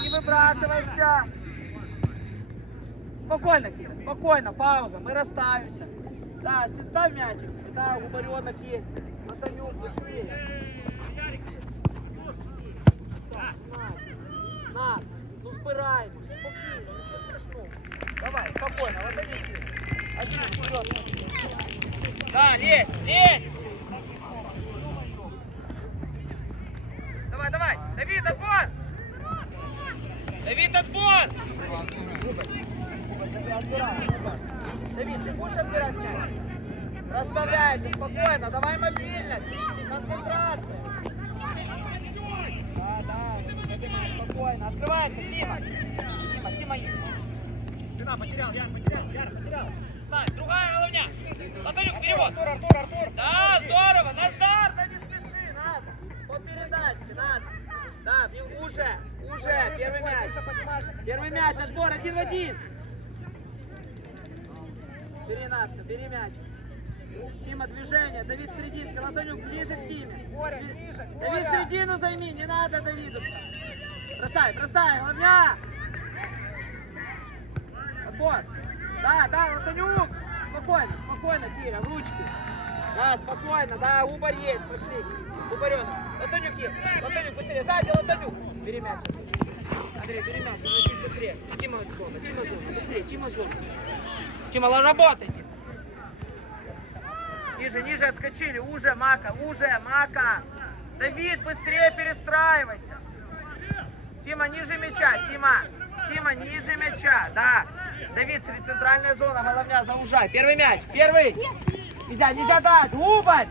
не выбрасываемся. Спокойно, Кира, спокойно, пауза, мы расставимся. Да, ставь мячик себе, да, губаренок есть. Антонюк, быстрее. Так, Настя, Настя, ну збираємось, спокійно, нічого страшного. Давай, спокійно, Антонюк. Один вперед. Да, лезь, лезь. Давай, давай, Давид, отбор! Давид, отбор! Давид, ты будешь отбирать мяч? Расставляемся спокойно, давай мобильность, концентрация. Да, да, спокойно, открывается, Тима. Тима, Тима. Жена потерял, Ян потерял, Ян потерял. На, другая головня. Антонюк, вперед. Артур, Артур, Артур. Да, здорово, Назар, да не спеши, Назар. По передачке, Назар. Да, уже, уже, первый мяч. Первый мяч, отбор, один в один. Бери, Наска, бери мяч. Тима, движение, Давид серединка, Антонюк ближе к Тиме. Ближе, Давид середину займи, не надо Давиду. Бросай, бросай, головня. Отбор. Да, да, Антонюк. Спокойно, спокойно, Кира, в ручки. Да, спокойно, да, убор есть, пошли. Уборенок. Антонюк есть. Антонюк, быстрее, сзади Антонюк. Бери мяч. Андрей, бери мяч, чуть быстрее. Тима зона, Тима зона, быстрее, Тима зона. Тима, работайте. Ниже, ниже отскочили, уже, Мака, уже, Мака. Давид, быстрее перестраивайся. Тима, ниже мяча, Тима. Тима, ниже мяча, да. Давид, центральная зона, головня, заужай. Первый мяч, первый. Нельзя, нельзя дать, убарь.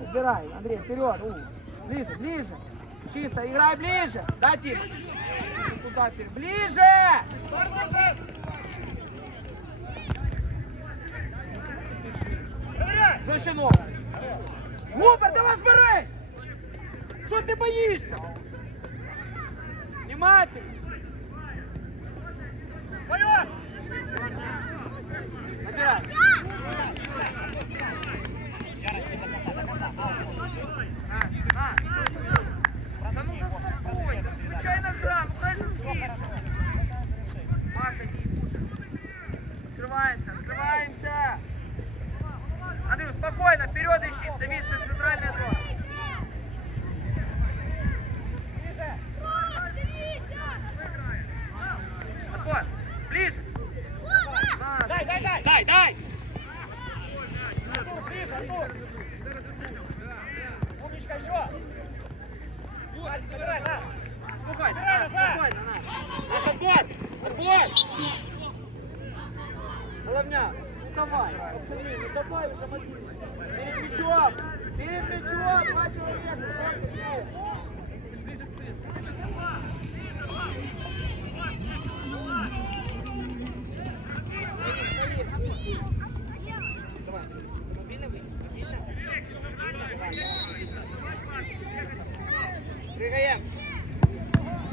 Убирай, Андрей, вперед, у. Ближе, ближе. Чисто, играй ближе. Да, Тима? Туда, теперь. ближе. Жорстче ногу. Губер, давай зберись! Що ти боїшся? Внимательно. Набирай. На, на. Да ну заспокойся. Случайно гра, ну хай засвіт. Мака, не хуже. Открываемся, открываемся. Андрей, спокойно, вперед ищи. Давид, центральная зона. Отбор. Ближе. На, Дай, дай, дай. Дай, дай. Артур, ближе, Артур. Умничка, еще. Вадик, набирай, на. Спокойно, Убирай на, назад. спокойно, на. Нас отбор. Отбор. Головня, ну давай, пацаны, ну давай уже мобильный. Перед мячом. Перед мячом. Два человека. Сколько человек? Давай, мобильно вынес, мобильно. Двигаем.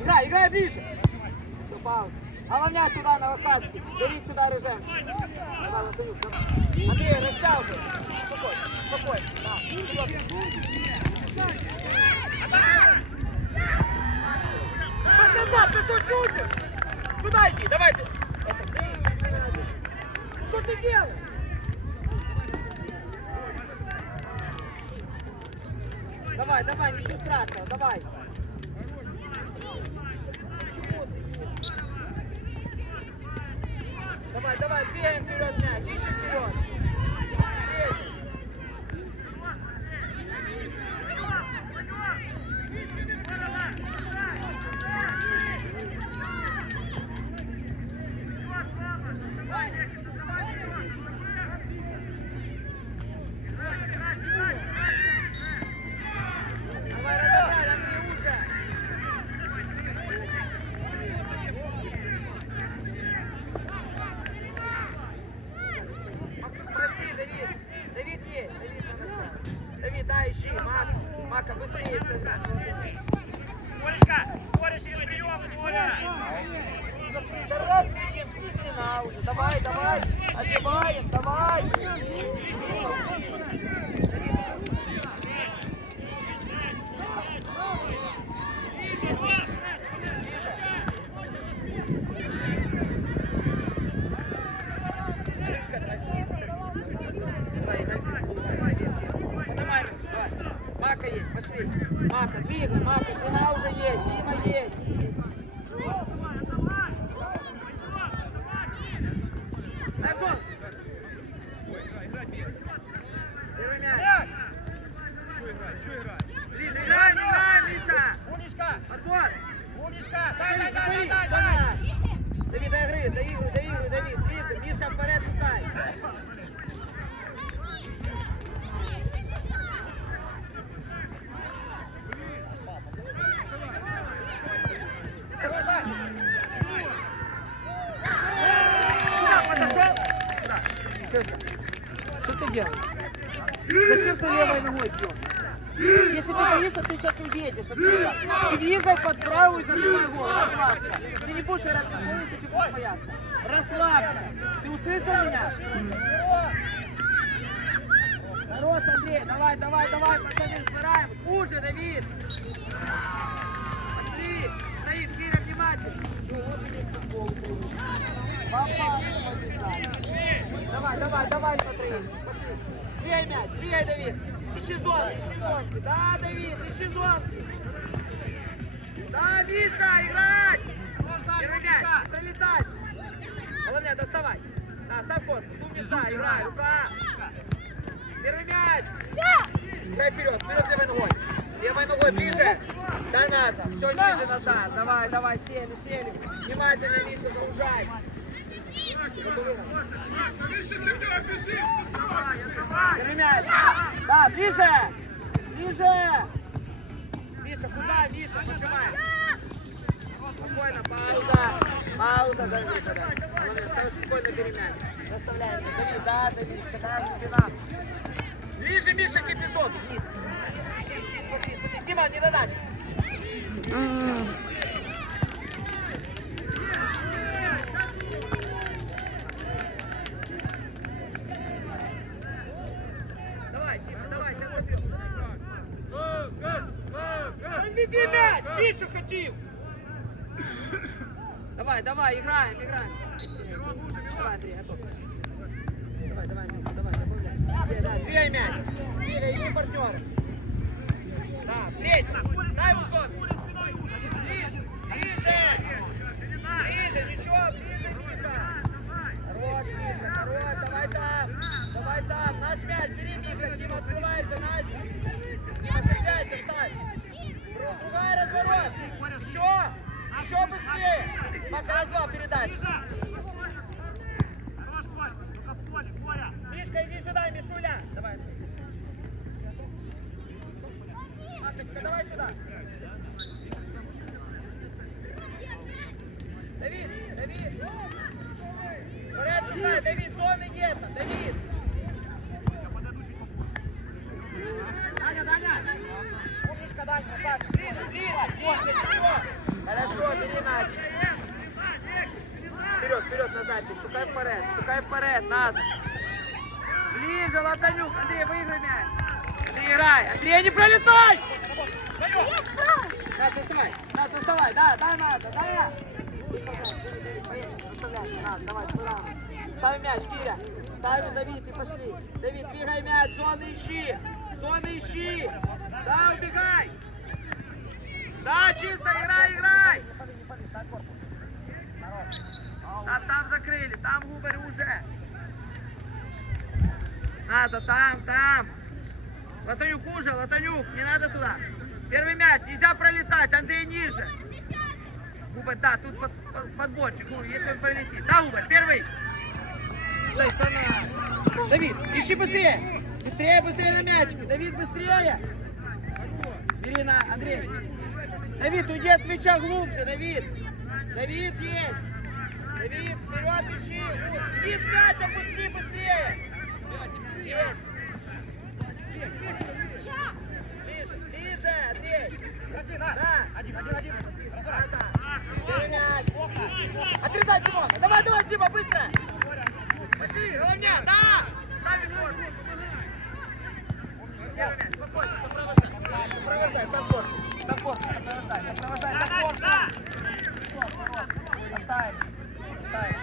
Играй, играй ближе. Все, пауза. Головня сюда на выхадке. Давид сюда режем. Давай, Антонюк, давай. Спокойно, спокойно. Да. вперед. Под назад, ты что шутишь? Сюда иди, давай ты. Это, Давид, Что ты делаешь? Давай, давай, ничего страшного, давай. Почему ты? Давай, давай, двигаем вперед мяч, ищем вперед. Встреча. Давай, разобрали, Андрей, Раз, иди на уже. Давай, давай. Отбиваем, давай. Мака есть, пошли. Мака, двигай, Мака, жена уже есть, Дима есть. Дай в зону. Первый мяч. Ближе, играем, играем, Миша. Умничка! Отбор. Умничка! Дай, дай, дай, Говори, дай, дай, давай. дай! Давид, до игры, до игры, до игры, Давид, ближе. Миша, вперед, пускай. Давай, Куда подошел? Куда? Тётя, что ты делаешь? Зачем ты левой ногой бьешь? Если ты боишься, ты сейчас уедешь отсюда. Двигай под правую и забивай гол. Расслабься. Ты не будешь играть на гол, если ты будешь бояться. Расслабься. Ты услышал меня? Хорош, Андрей. Давай, давай, давай. Пацаны, собираем. Хуже, Давид. Пошли. Стоим, Киря, внимательно. Попал. Давай, давай, давай, смотри. Пошли. Двигай мяч, двигай, Давид. Ищи зону, ищи зонки. Да, Давид, ищи зонки. Да, Миша, играть! Не пролетать. Головне, доставай. Да, ставь корпус. Умница, играй, рука. Первый мяч. Играй вперед, вперед левой ногой. Левой ногой ближе. До назад. Все ниже назад. Давай, давай, сели, сели. Внимательно, Миша, заужай. Мяч. Да, ближе. Ближе. Миша, куда, Миша, поджимай. Спокойно, пауза. Пауза, Давид. да. Молодец, второй спокойно бери мяч. Расставляемся. Давид, да, Давид, когда глубина. Ближе, Миша, к эпизоду. Вниз. Дима, не додай. Давай, Дима, давай, сейчас забьем. Подведи мяч, Миша хотим. Давай, играем, играем. Давай, Андрей, готов. Давай, давай, Миша, давай, двигай мяч. Двигай, ищи партнера. Да, третий. Дай зону. Ближе, ближе. Ничего, ближе, хорош, давай там. Давай там, наш мяч, бери, Миха, Дима, открывайся, наш. Дима, цепляйся, ставь. Друг- Другой разворот. Еще, еще быстрее. Пока раз-два передай. Хорош, Коль! Только в поле, Боря! Мишка, иди сюда, Мишуля. Давай. Аточка, давай сюда. Давид, Давид. Вперед, чекай, Давид, зоны нет Давид. Даня, Даня. Умничка, Даня, Саша. Ближе. Больше, ничего. Хорошо, бери мяч. Вперед, вперед, Назарчик. Шукай вперед, шукай вперед, назад. Ближе, Латанюк. Андрей, выиграй мяч. Андрей, играй. Андрей, не пролетай! Нас, доставай, нас, доставай. Да, да, надо, да. Доставляй, нас, давай, сюда. Ставим мяч, Киря. Ставим, Давид, и пошли. Давид, двигай мяч, зоны ищи. Зоны ищи. Да, убегай. Да, чисто, играй, играй. Там, там закрыли, там Губарь уже. Назад, там, там. Латанюк уже, Латанюк, не надо туда. Первый мяч, нельзя пролетать, Андрей ниже. Губарь, да, тут под, под- подборчик, ну, если он пролетит. Да, Губарь, первый. Стой, стой на... Давид, ищи быстрее. Быстрее, быстрее на мячике. Давид, быстрее. Бери на, Андрей. Давид, уйди от мяча глубже, Давид. Давид есть. Давид, вперед ищи. Иди с мячом, пусти быстрее. Есть. Ближе, ближе, Андрей. Проси, на! Да. Один, один, один! Мяч. Отрезай Тимона. Давай, давай, Тима, быстро. Пошли, головня, да. Первый мяч, спокойно, сопровождай. Сопровождай, ставь корпус. Ставь корпус, сопровождай, сопровождай, ставь корпус. Оставим. Оставим.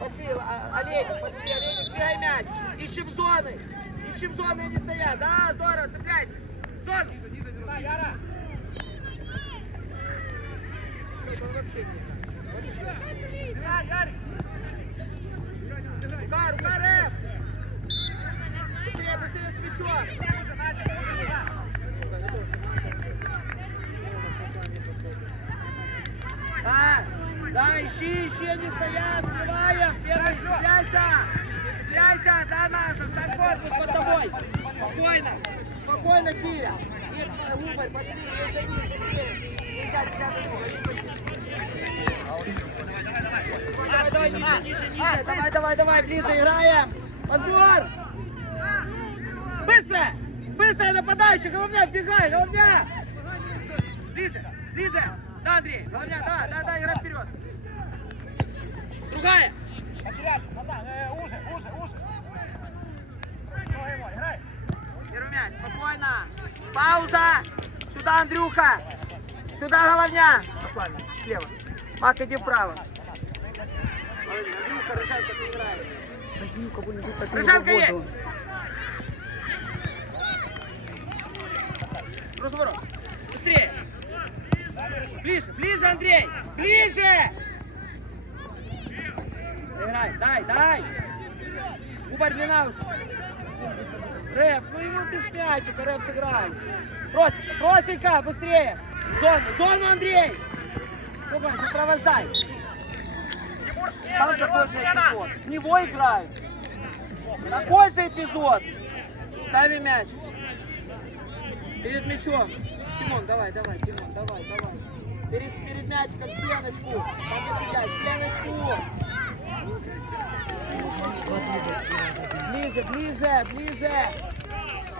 Пошли, а- олень, пошли, олень, бегай мяч. Ищем зоны. Ищем зоны, они стоят. Да, здорово, цепляйся. Зону. Яра! Это он вообще не. Вообще. Играй, Ярик! Рука, рука, рэп. Быстрее, быстрее с мячом. Настя, уже, игра! Да, да, ищи, ищи, они стоят, скрываем. Первый, цепляйся. Цепляйся, да, нас, оставь корпус под тобой. Спокойно, спокойно, Киря. Есть э, Лубарь, пошли, есть Давид, быстрее. Нельзя, нельзя, Давай, давай, ниже, ниже, ниже. Давай, давай, давай, ближе играем. Подбор. Быстро! Быстро нападающий, головня, вбегай, головня! Ближе, ближе! Да, Андрей, головня, да, да, да, играй вперед! Другая! Потерял, назад, э, уже, уже, уже! Его, играй! Первый мяч, спокойно! Пауза! Сюда, Андрюха! Сюда, головня! Пошла, слева. Мак, иди вправо. Андрюха, Рыжанка, ты играешь. Рыжанка есть! Разворот. Быстрее. Ближе, ближе, Андрей. Ближе. Играй, дай, дай. Губарь длина уже. Реф, ну ему без мячика, Реф сыграй. Простенько, простенько, быстрее. Зону, зону, Андрей. Спокойно, сопровождай. Там такой же эпизод. В него играют. Такой же эпизод. Ставим мяч. Перед мячом. Тимон, давай, давай, Тимон, давай, давай. Перед, перед мячиком стеночку. Там не судья, стеночку. Ближе, ближе, ближе.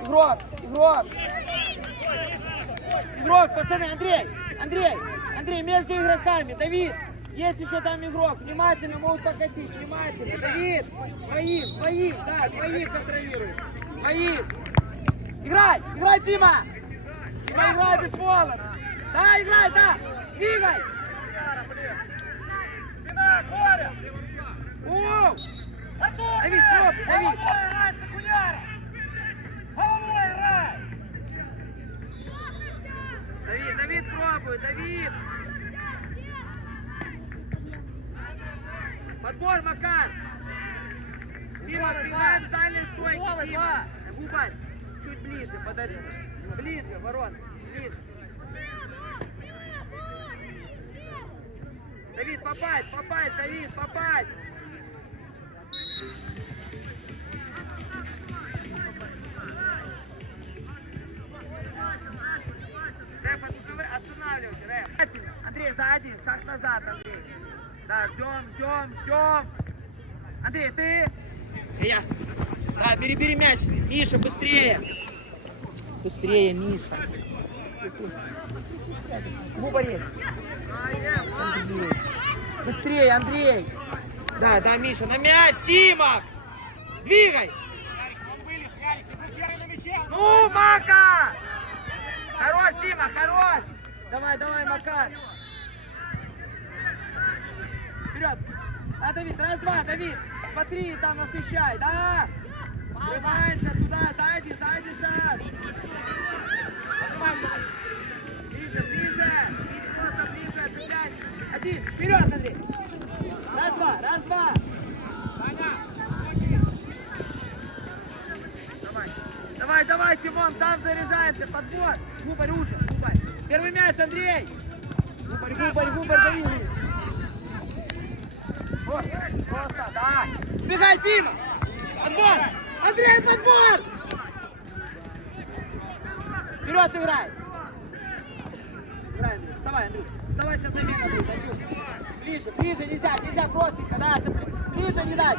Игрок, игрок. Игрок, пацаны, Андрей, Андрей, Андрей, между игроками, Давид. Есть еще там игрок, внимательно могут покатить, внимательно. Давид, двоих, двоих, да, двоих контролируешь. Двоих. Играй, играй, Тима. Тима, играй без фола. Да, играй, да. Двигай. Спина, Боря! О, Артур! Давид, пробуй, Давид. Головой играй, Сакуяра! Головой играй! Давид, Давид пробует, Давид. Подбор, Макар. Бегаем да. с дальней стойки, да. Губарь, ближе, подожди. Ближе, ворона, ближе. Давид, попасть, попасть, Давид, попасть. Рэп, отстав- останавливайся, рэп. Внимательно. Андрей, сзади, шаг назад, Андрей. Да, ждем, ждем, ждем. Андрей, ты? Я. Да, бери, бери мяч. Миша, быстрее. Быстрее, Миша. Губарец. Быстрее, Андрей. Да, да, Миша, на мяч, Тима. Двигай. Ну, Мака! Хорош, Дима, хорош! Давай, давай, Макар! Вперед! А, Давид, раз-два, Давид! Смотри, там насыщай, да! Сзади, сзади, сзади! Нажимайся, Ближе, ближе! Просто ближе, цепляйся! Один, вперед, Андрей! Раз-два, раз-два! Давай, давай, давай, Тимон, там заряжаемся, подбор. Губарь, уже, губарь. Первый мяч, Андрей. Губарь, губарь, губарь, Давид. Вот, просто, да. Бегай, Тима. Подбор. Андрей, подбор. Вперед играй. Играй, Андрей. Вставай, Андрей. Вставай, сейчас будет, Андрюх. Ближе, ближе, нельзя, нельзя, простенько, да, цепляй. Ближе не дать.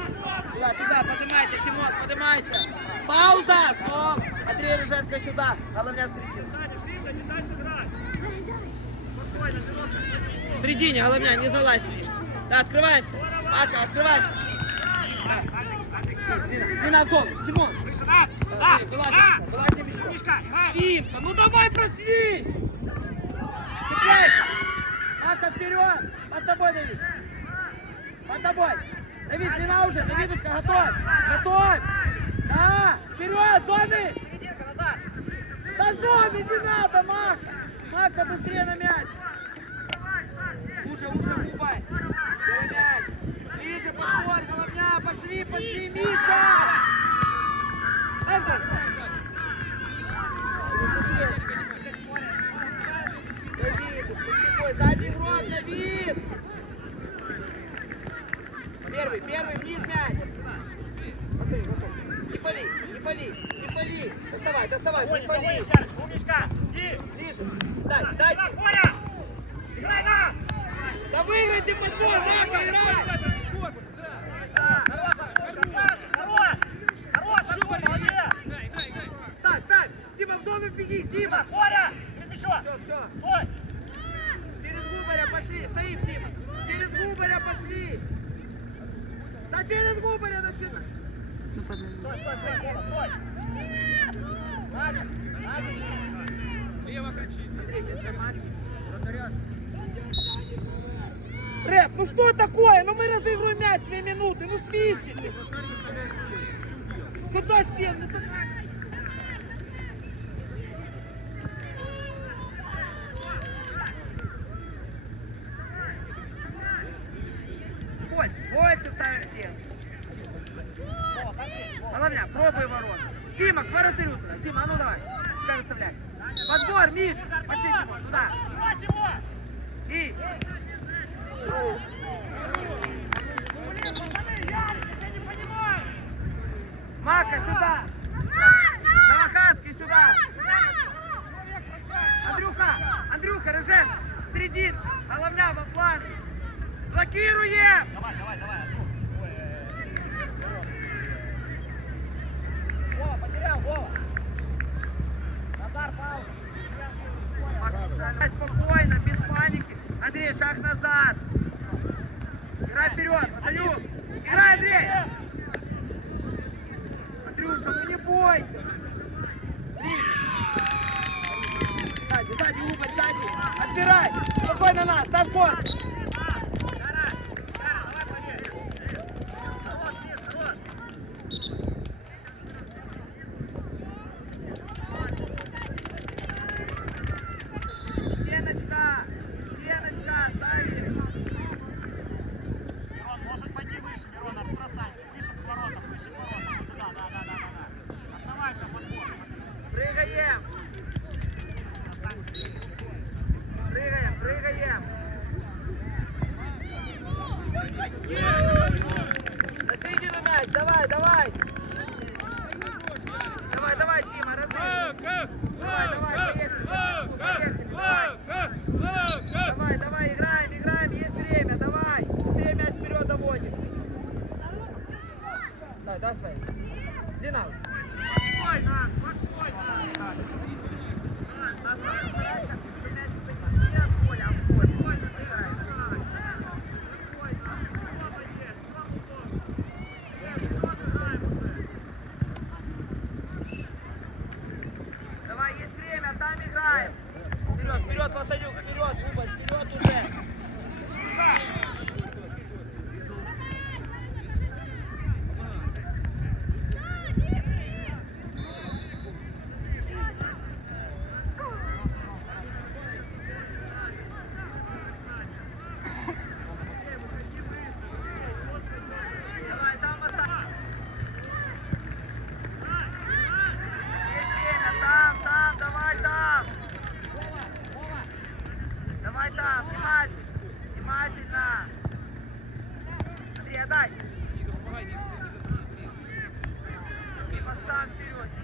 Туда, туда, поднимайся, Тимон, поднимайся. Пауза, стоп. Андрей Рыженко сюда, головня сыграть! Спокойно, живот середине, головня, не залазь слишком. Да, открываемся. Ака, открывайся. Да. Длина в зону. Тимон. Выше нас! Да! Да! еще. Мишка! Тимка, ну давай проснись! Цепляйся! Ака, вперед! Под тобой, Давид! Под тобой! Давид, длина уже! Давидушка, готовь! Готовь! Да! Вперед, зоны! Да зоны не надо, Мака! Мака, быстрее на мяч! Уже, уже, Губай! Мяч! Ближе, подбор, головня! Пошли, пошли, Миша! Быстрее. Давид, щекой, сзади в рот, Давид! Первый, первый, вниз мяч! Готовь, готовь. Не фали, не фали, не фали. Доставай, доставай, не Умничка, фали. умничка! Умничка! И! Ближе. Дай, дайте. Играй, да! Да выиграйте подбор, Мака, играй! Хорошая, красавчик, хорош! Хорош, Артур, молодец! Ставь, ставь! Дима, в зону беги, Дима, Дима! Боря! Перед мячом! Все, все. Стой! Через Губаря пошли, стоим, Дима. Через Губаря пошли. Да через Губаря начинай. Стой, стой, стой, Кола, стой! Вратаря. Рэп, ну что такое? Ну мы разыгрываем мяч две минуты, ну свистите. Куда сел? Ну, как- Головня, пробуй ворот. Дима, к воротырю туда. Дима, а ну давай. Пускай выставляй. Подбор, Миш. Пошли, Дима, туда. И. Мака сюда. Новохадский сюда. Андрюха, Андрюха, Рыжен. Середин. Головня во фланге. Блокируем. Давай, давай, давай! Ой, э, Вова, потерял, Вова! Назар, пауза! Макс, спокойно, без паники. Андрей, шаг назад. Играй вперед, Андрюх. Играй, Андрей. Андрюша, ну не бойся. Сзади, сзади, Уба, сзади. Отбирай. Спокойно нас, ставь корпус.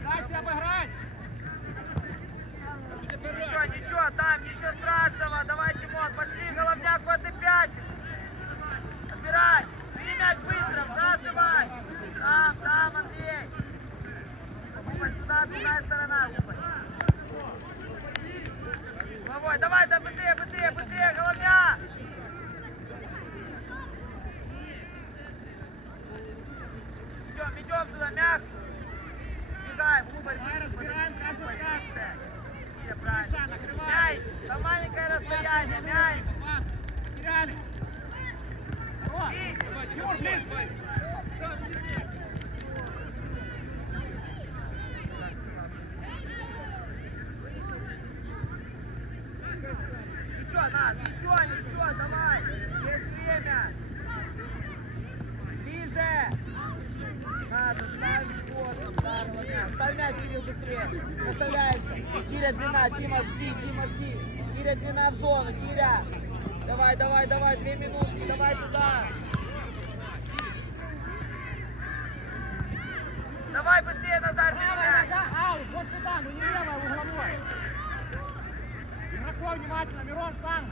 Дайся обыграть! Ничего, ничего, там, ничего страшного. Давай, Тимон, пошли, головняк, куда ты пятишь? Отбирай. Бери мяч быстро, вбрасывай. Там, там, Андрей. Губарь, туда, другая сторона, Губарь. Головой, давай, да быстрее, быстрее, быстрее, идем туда, мясо. Бегаем, глубоко. Давай разбираем, каждый скажет. Миша, накрывай. Мяй, там маленькое расстояние, мяй. Потеряли. Хорош. Тимур, ближе. Ничего, надо, ничего не быстрее. Наставляешься. Киря, длина, Тима, жди, Тима, жди. Киря, длина в зону, Киря. Давай, давай, давай, две минутки, давай туда. Давай быстрее, Назар, бери Правая нога, аут, вот сюда, ну не левая, угловой. Игроков внимательно, Мирон, штанга.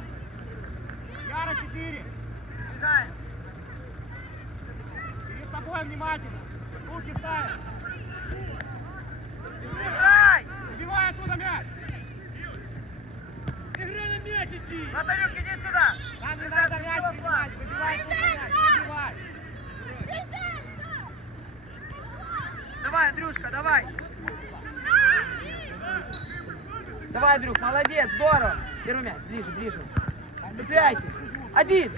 Яра 4. Играем. Перед собой внимательно. Руки ставим. Наталюк, иди сюда. Нам не надо мяч принимать. Выбивай мяч. Выбивай. Давай, Андрюшка, давай. Давай, Андрюх, молодец, здорово. Первый мяч, ближе, ближе. Цепляйтесь. Один.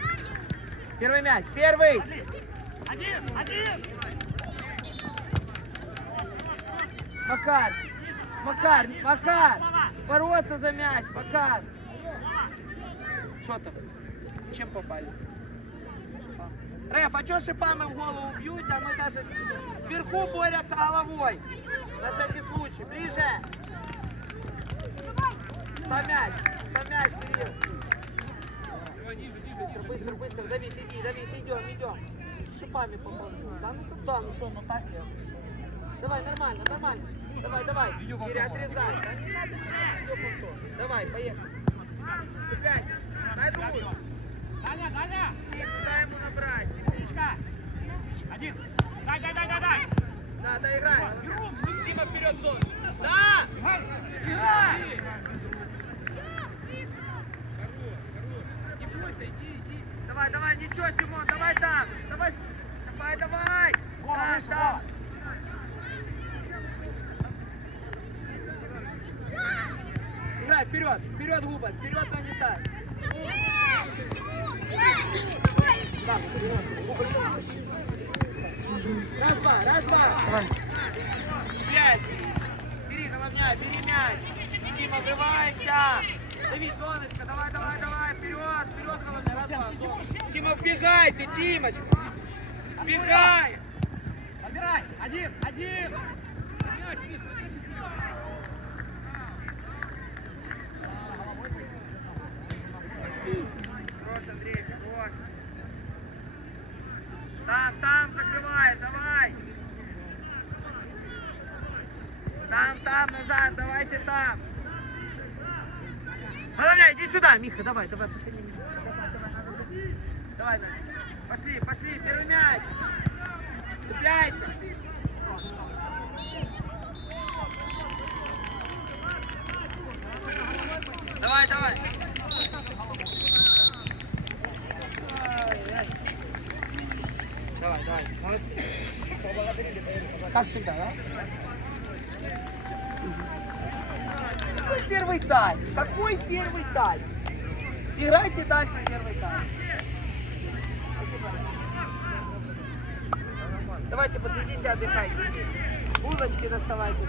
Первый мяч, первый. Один, один. Макар. Макар, Макар. Бороться за мяч, Макар. Что там? Чем попали? Реф, а что шипами в голову бьют, а мы даже вверху борются головой? На всякий случай. Ближе. Ставь мяч, Кирилл. Быстро, быстро. Давид, иди, Давид, идем, идем. Шипами попал. Да ну туда, ну что, ну так я. Давай, нормально, нормально. Давай, давай. Киря, отрезай. Да не надо ничего видеоповтор. Давай, поехали. Цепляйся. Дай дуй. Даня, Даня. Дай ему набрать. Птичка. Один. Дай, дай, дай, дай, дай. Да, доиграй. Мирон, Дима вперед в зону. Да! Играй. Играй. Давай, давай, ничего, Тимон, давай там. Давай, давай, давай. Да. Вова. Играй, вперед, вперед, Губа, вперед, но не так. Раз, два, раз, два. Давай. Цепляйся. Бери, головняй, бери мяч. Дима, врывайся. Давид, зоночка, давай, давай, давай, вперед, вперед, головняй, раз, два. зон. Дима, вбегайте, Димочка. Вбегай. Забирай. Один, один. Хорош, Андрей, хорош. Там, там закрывай, давай. Там, там, назад, давайте там. Головня, иди сюда, Миха, давай, давай, последний мяч. Давай, давай, надо. Давай, давай. Пошли, пошли, первый мяч. Цепляйся. Давай, давай. Давай, давай, молодцы. Как всегда, да? Какой первый тайм? Какой первый тайм? Играйте дальше первый тайм. Давайте подсидите, отдыхайте, идите. Булочки доставайте.